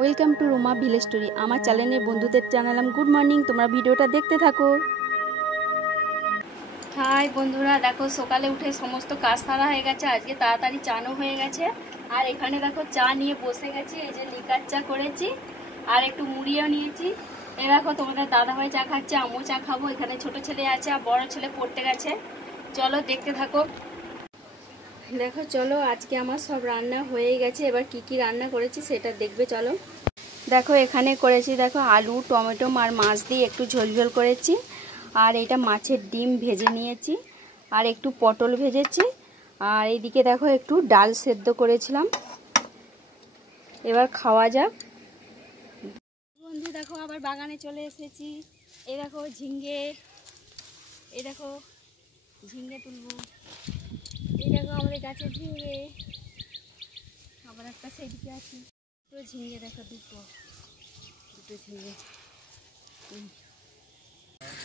Welcome to Ruma village story. আমার চ্যানেলের বন্ধুদের জানালাম গুড মর্নিং, তোমরা ভিডিওটা দেখতে থাকো। হাই বন্ধুরা, দেখো সকালে উঠে সমস্ত কাজ সারা হয়ে গেছে, আজকে তাড়াতাড়ি চানও হয়ে গেছে। আর এখানে দেখো চা নিয়ে বসে গেছি, এই যে লিকার চা করেছি আর একটু মুড়িও নিয়েছি। এই দেখো তোমাদের দাদাভাই চা খাচ্ছে, আমিও চা খাবো। এখানে ছোট ছেলে আছে আর বড় ছেলে পড়তে গেছে। চলো দেখতে থাকো। দেখো চলো, আজকে আমার সব রান্না হয়ে গেছে, এবার কি কি রান্না করেছি সেটা দেখবে চলো। দেখো এখানে করেছি, দেখো আলু টমেটো আর মাছ দিয়ে একটু ঝোল ঝোল করেছি, আর এটা মাছের ডিম ভেজে নিয়েছি, আর একটু পটল ভেজেছি, আর এইদিকে দেখো একটু ডাল সেদ্ধ করেছিলাম। এবার খাওয়া যাক। বন্ধু দেখো আবার বাগানে চলে এসেছি। এই দেখো ঝিঙ্গে, এই দেখো ঝিঙ্গে তুলবো, এই দেখো আমাদের গাছের ঝিঙ্গে, আবার একটা সেদিকে আছে তো ঝিঙ্গে, দেখো দুটো ঝিঙ্গে।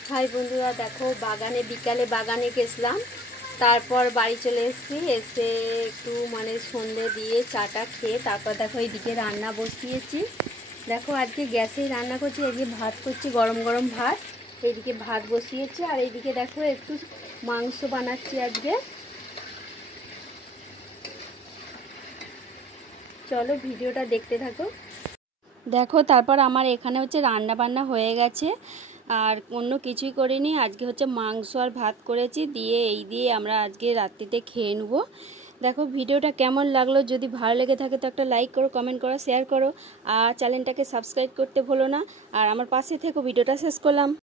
হাই বন্ধুরা, দেখো বাগানে বিকালে বাগানে গেছিলাম, তারপর বাড়ি চলে এসেছি, এসে একটু সন্ধে দিয়ে চাটা খেয়ে তারপর দেখো এইদিকে রান্না বসিয়েছি। দেখো আজকে গ্যাসেই রান্না করছি, এদিকে ভাত করছি, গরম গরম ভাত। এইদিকে ভাত বসিয়েছি আর এইদিকে দেখো একটু মাংস বানাচ্ছি আজকে। চলো ভিডিওটা দেখতে থাকো। দেখো তারপর আমার এখানে হচ্ছে রান্না বান্না হয়ে গেছে, আর অন্য কিছুই করিনি। আজকে হচ্ছে মাংস আর ভাত করেছি, দিয়ে এই দিয়ে আমরা আজকে রাত্রিতে খেয়ে নেবো। দেখো ভিডিওটা কেমন লাগলো, যদি ভালো লেগে থাকে তো একটা লাইক করো, কমেন্ট করো, শেয়ার করো, আর চ্যানেলটাকে সাবস্ক্রাইব করতে ভুলো না। আর আমার পাশে থেকো। ভিডিওটা শেষ করলাম।